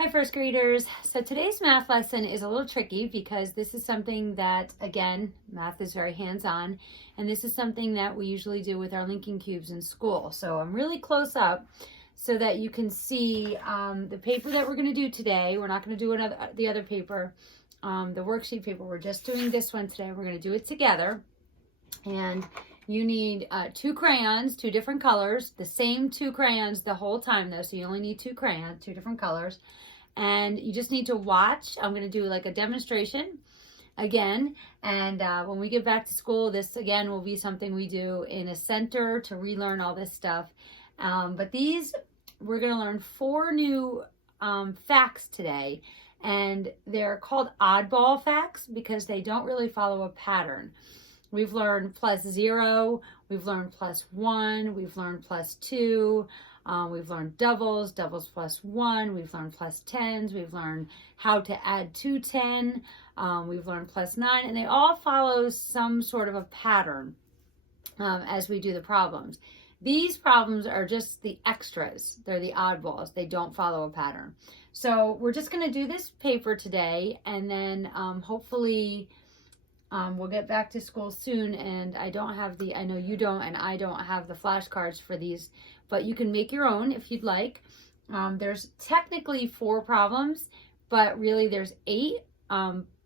Hi, first graders. So today's math lesson is a little tricky because this is something that, again, math is very hands-on, and this is something that we usually do with our linking cubes in school. So I'm really close up so that you can see the paper that we're going to do today. We're not going to do the other paper, the worksheet paper. We're just doing this one today. We're going to do it together. And you need 2 crayons, 2 different colors, the same 2 crayons the whole time though, so you only need 2 crayons, 2 different colors. And you just need to watch. I'm going to do like a demonstration again, and when we get back to school, this again will be something we do in a center to relearn all this stuff. But we're going to learn 4 new facts today, and they're called oddball facts because they don't really follow a pattern. We've learned +0, we've learned +1, we've learned +2, we've learned doubles +1, we've learned +10s, we've learned how to add to 10, we've learned +9, and they all follow some sort of a pattern as we do the problems. These problems are just the extras. They're the oddballs. They don't follow a pattern. So we're just going to do this paper today, and then hopefully we'll get back to school soon, and I know you don't, and I don't have the flashcards for these, but you can make your own if you'd like. There's technically 4 problems, but really there's 8,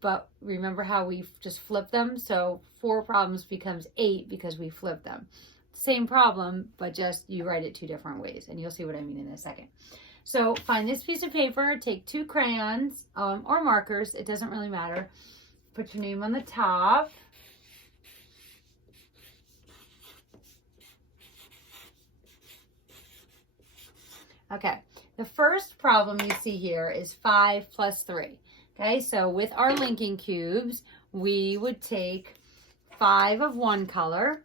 but remember how we just flipped them? So 4 problems becomes 8 because we flipped them. Same problem, but just you write it 2 different ways, and you'll see what I mean in a second. So find this piece of paper, take 2 crayons or markers, it doesn't really matter. Put your name on the top. Okay, the first problem you see here is 5 + 3. Okay, so with our linking cubes, we would take 5 of one color.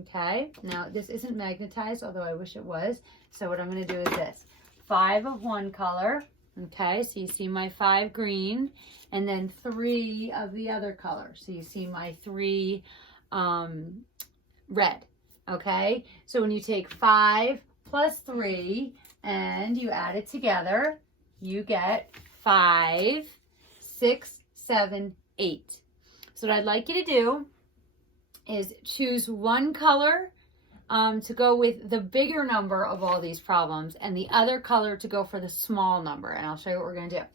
Okay, now this isn't magnetized, although I wish it was. So what I'm going to do is this. 5 of one color. Okay, so you see my 5 green, and then 3 of the other color. So you see my 3 red. Okay, so when you take 5 + 3 and you add it together, you get 5, 6, 7, 8. So what I'd like you to do is choose one color to go with the bigger number of all these problems, and the other color to go for the small number. And I'll show you what we're going to do.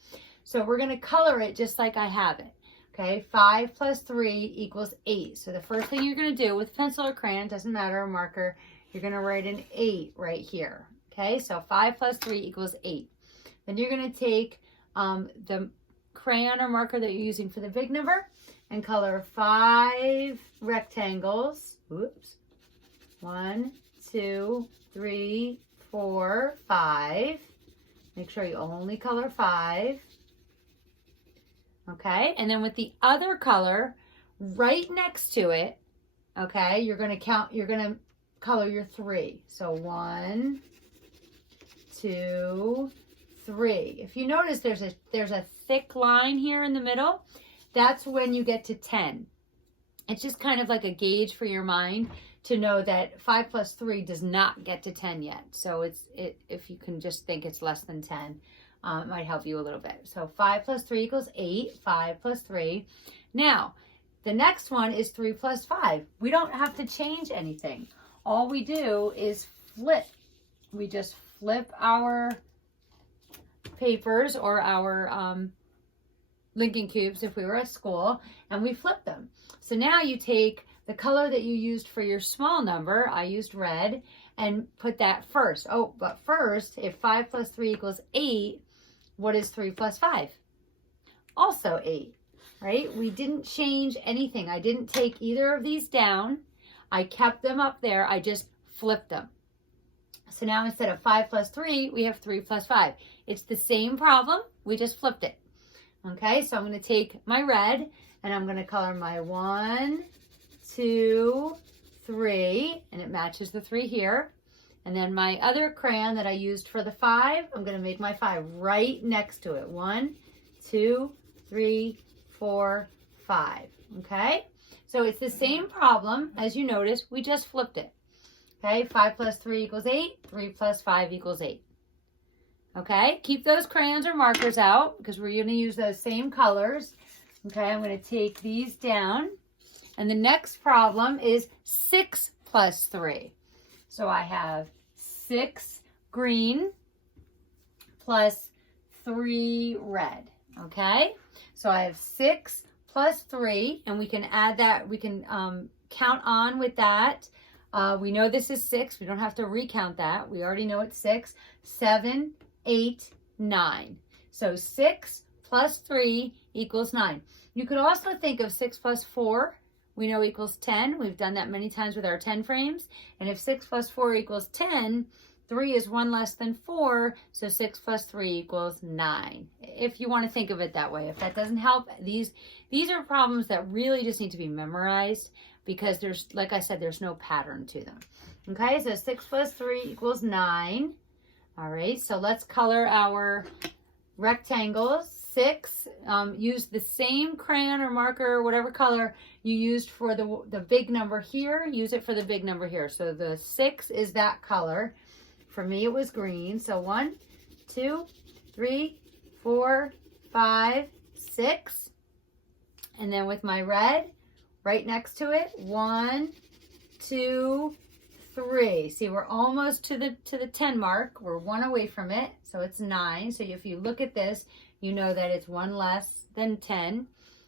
So we're going to color it just like I have it. Okay, 5 + 3 = 8. So the first thing you're going to do with pencil or crayon, doesn't matter, a marker, you're going to write an 8 right here. Okay, so 5 + 3 = 8. Then you're going to take the crayon or marker that you're using for the big number and color 5 rectangles. Oops. 1, 2, 3, 4, 5. Make sure you only color 5. Okay, and then with the other color right next to it, okay, you're going to color your 3. So 1, 2, 3. If you notice there's a thick line here in the middle, that's when you get to 10. It's just kind of like a gauge for your mind to know that 5 + 3 does not get to 10 yet. So if you can just think it's less than 10, it might help you a little bit. So 5 + 3 = 8, 5 + 3. Now, the next one is 3 + 5. We don't have to change anything. All we do is flip. We just flip our papers or our linking cubes if we were at school, and we flip them. So now you take the color that you used for your small number, I used red, and put that first. Oh, but first, if 5 + 3 = 8, what is 3 + 5? Also 8, right? We didn't change anything. I didn't take either of these down. I kept them up there. I just flipped them. So now instead of 5 + 3, we have 3 + 5. It's the same problem. We just flipped it. Okay, so I'm going to take my red, and I'm going to color my 1, 2, 3, and it matches the 3 here. And then my other crayon that I used for the 5, I'm going to make my 5 right next to it. 1, 2, 3, 4, 5. Okay, so it's the same problem. As you notice, we just flipped it. Okay, 5 + 3 = 8, 3 + 5 = 8. Okay, keep those crayons or markers out because we're going to use those same colors. Okay, I'm going to take these down. And the next problem is 6 plus 3. So I have 6 green plus 3 red. Okay, so I have 6 plus 3, and we can add that. We can count on with that. We know this is 6. We don't have to recount that. We already know it's 6, 7, 8, 9. So 6 plus 3 equals 9. You could also think of 6 plus 4. We know equals 10. We've done that many times with our 10 frames. And if 6 plus 4 equals 10, 3 is 1 less than 4, so 6 plus 3 equals 9. If you want to think of it that way. If that doesn't help, these are problems that really just need to be memorized because there's, like I said, there's no pattern to them. Okay, so 6 plus 3 equals 9. All right, so let's color our rectangles. 6, use the same crayon or marker or whatever color you used for the big number here. Use it for the big number here. So the 6 is that color. For me, it was green. So 1, 2, 3, 4, 5, 6. And then with my red, right next to it, 1, 2, 3. See, we're almost to the 10 mark. We're 1 away from it. So it's 9. So if you look at this, you know that it's 1 less than 10.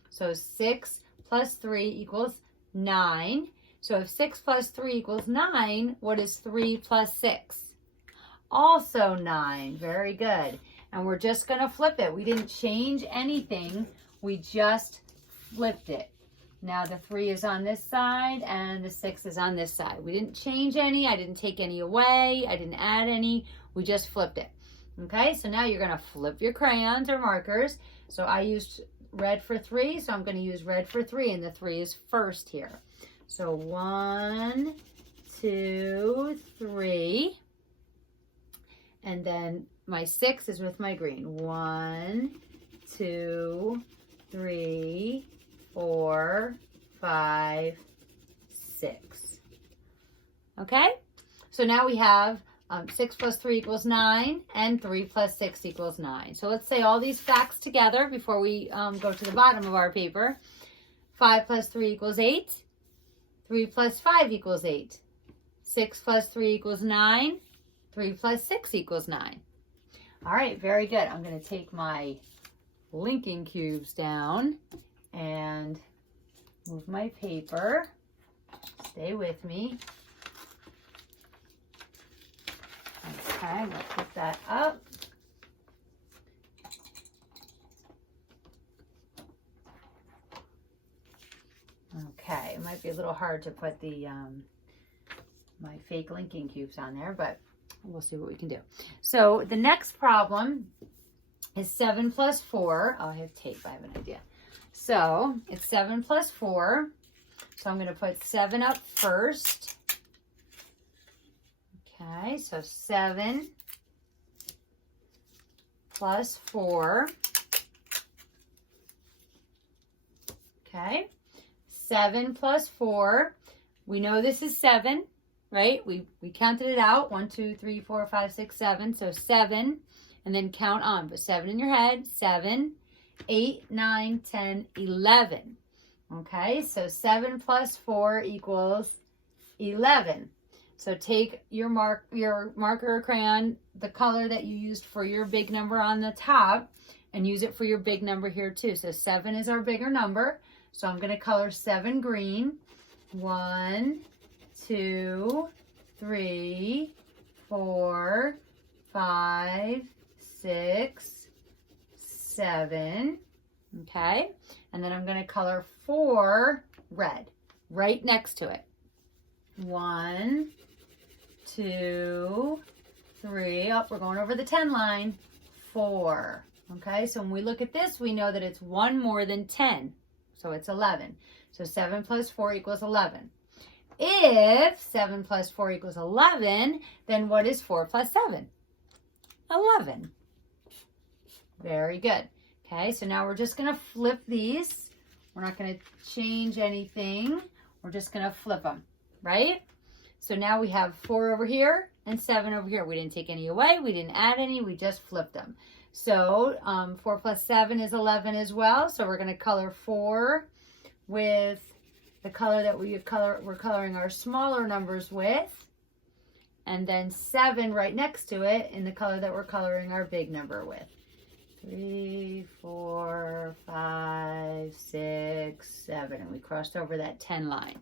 So 6 plus 3 equals 9. So if 6 plus 3 equals 9, what is 3 plus 6? Also 9. Very good. And we're just going to flip it. We didn't change anything. We just flipped it. Now the 3 is on this side and the 6 is on this side. We didn't change any. I didn't take any away. I didn't add any. We just flipped it. Okay, so now you're going to flip your crayons or markers. So I used red for 3, so I'm going to use red for 3, and the 3 is first here. So 1, 2, 3. And then my 6 is with my green. 1, 2, 3, 4, 5, 6. Okay, so now we have 6 plus 3 equals 9, and 3 plus 6 equals 9. So let's say all these facts together before we go to the bottom of our paper. 5 plus 3 equals 8. 3 plus 5 equals 8. 6 plus 3 equals 9. 3 plus 6 equals 9. All right, very good. I'm going to take my linking cubes down and move my paper. Stay with me. Okay, I'm going to put that up. Okay, it might be a little hard to put the my fake linking cubes on there, but we'll see what we can do. So the next problem is 7 plus 4. Oh, I have tape. I have an idea. So it's 7 plus 4. So I'm going to put 7 up first. Okay, so 7 plus 4. Okay, 7 plus 4. We know this is 7, right? We counted it out. 1, 2, 3, 4, 5, 6, 7. So 7, and then count on. Put 7 in your head. 7, 8, 9, 10, 11. Okay, so 7 plus 4 equals 11. So take your marker or crayon, the color that you used for your big number on the top, and use it for your big number here too. So 7 is our bigger number. So I'm going to color 7 green. 1, 2, 3, 4, 5, 6, 7. Okay, and then I'm going to color 4 red right next to it. 1, 2, 3. Oh, we're going over the 10 line. 4. Okay, so when we look at this, we know that it's 1 more than 10. So it's 11. So 7 plus 4 equals 11. If 7 plus 4 equals 11, then what is 4 plus 7? 11. Very good. Okay, so now we're just going to flip these. We're not going to change anything. We're just going to flip them, right? So now we have 4 over here and 7 over here. We didn't take any away. We didn't add any. We just flipped them. So 4 plus 7 is 11 as well. So we're going to color 4 with the color that we're coloring our smaller numbers with. And then 7 right next to it in the color that we're coloring our big number with. 3, 4, 5, 6, 7. And we crossed over that 10 line.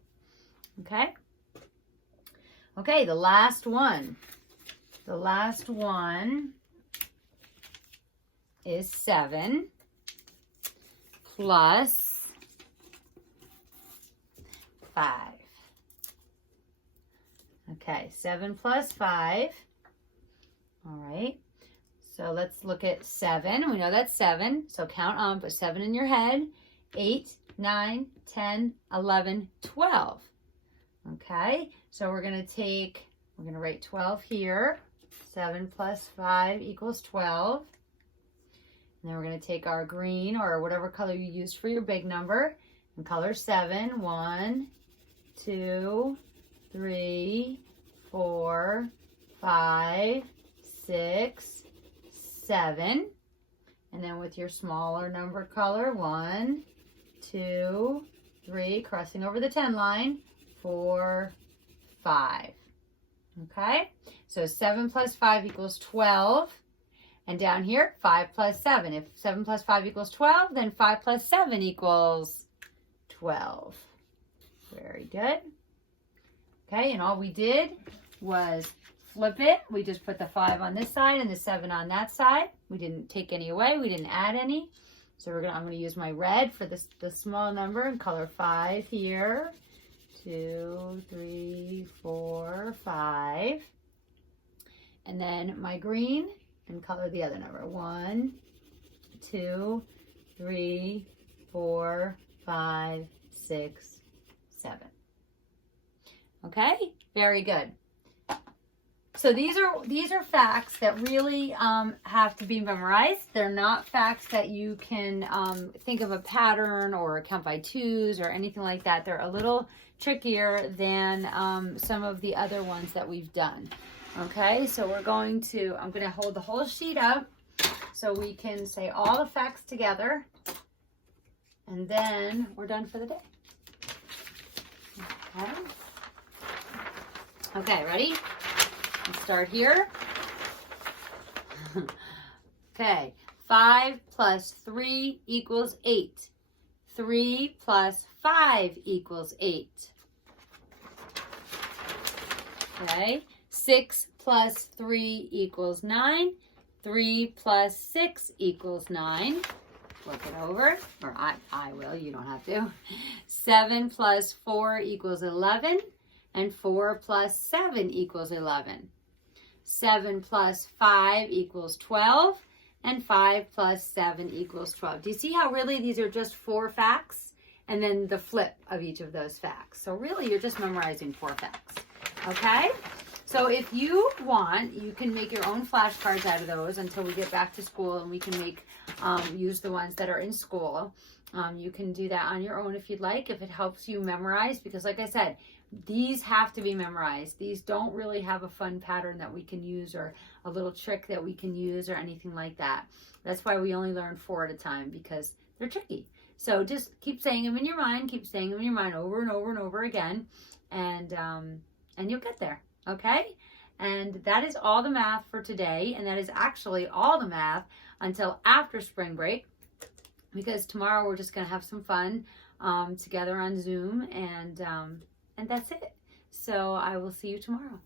Okay? Okay, the last one. The last one is 7 plus 5. Okay, 7 plus 5. All right. So let's look at 7. We know that's 7. So count on, put 7 in your head. 8, 9, 10, 11, 12. Okay. So we're going to write 12 here. 7 plus 5 equals 12. And then we're going to take our green or whatever color you used for your big number and color 7. 1, 2, 3, 4, 5, 6, 7. And then with your smaller number color, 1, 2, 3, crossing over the 10 line, 4, 5. Okay, so 7 plus 5 equals 12. And down here, 5 plus 7. If 7 plus 5 equals 12, then 5 plus 7 equals 12. Very good. Okay, and all we did was flip it. We just put the 5 on this side and the 7 on that side. We didn't take any away. We didn't add any. So I'm going to use my red for the small number and color 5 here. 2, 3, 4, 5. And then my green and color the other number. 1, 2, 3, 4, 5, 6, 7. Okay, very good. So these are facts that really have to be memorized. They're not facts that you can think of a pattern or count by twos or anything like that. They're a little trickier than some of the other ones that we've done. Okay, so I'm going to hold the whole sheet up so we can say all the facts together, and then we're done for the day. Okay. Okay, ready? Let's start here. Okay, 5 plus 3 equals 8. 3 plus 5 equals 8. Okay, 6 plus 3 equals 9. 3 plus 6 equals 9. Flip it over, or I will, you don't have to. 7 plus 4 equals 11. And 4 plus 7 equals 11. 7 plus 5 equals 12. And 5 plus 7 equals 12. Do you see how really these are just 4 facts? And then the flip of each of those facts. So really you're just memorizing 4 facts. Okay? So if you want, you can make your own flashcards out of those until we get back to school, and we can use the ones that are in school. You can do that on your own if you'd like, if it helps you memorize, because like I said, these have to be memorized. These don't really have a fun pattern that we can use or a little trick that we can use or anything like that. That's why we only learn 4 at a time, because they're tricky. So just keep saying them in your mind, keep saying them in your mind over and over and over again, and you'll get there, okay? And that is all the math for today, and that is actually all the math until after spring break, because tomorrow we're just going to have some fun together on Zoom, and that's it. So I will see you tomorrow.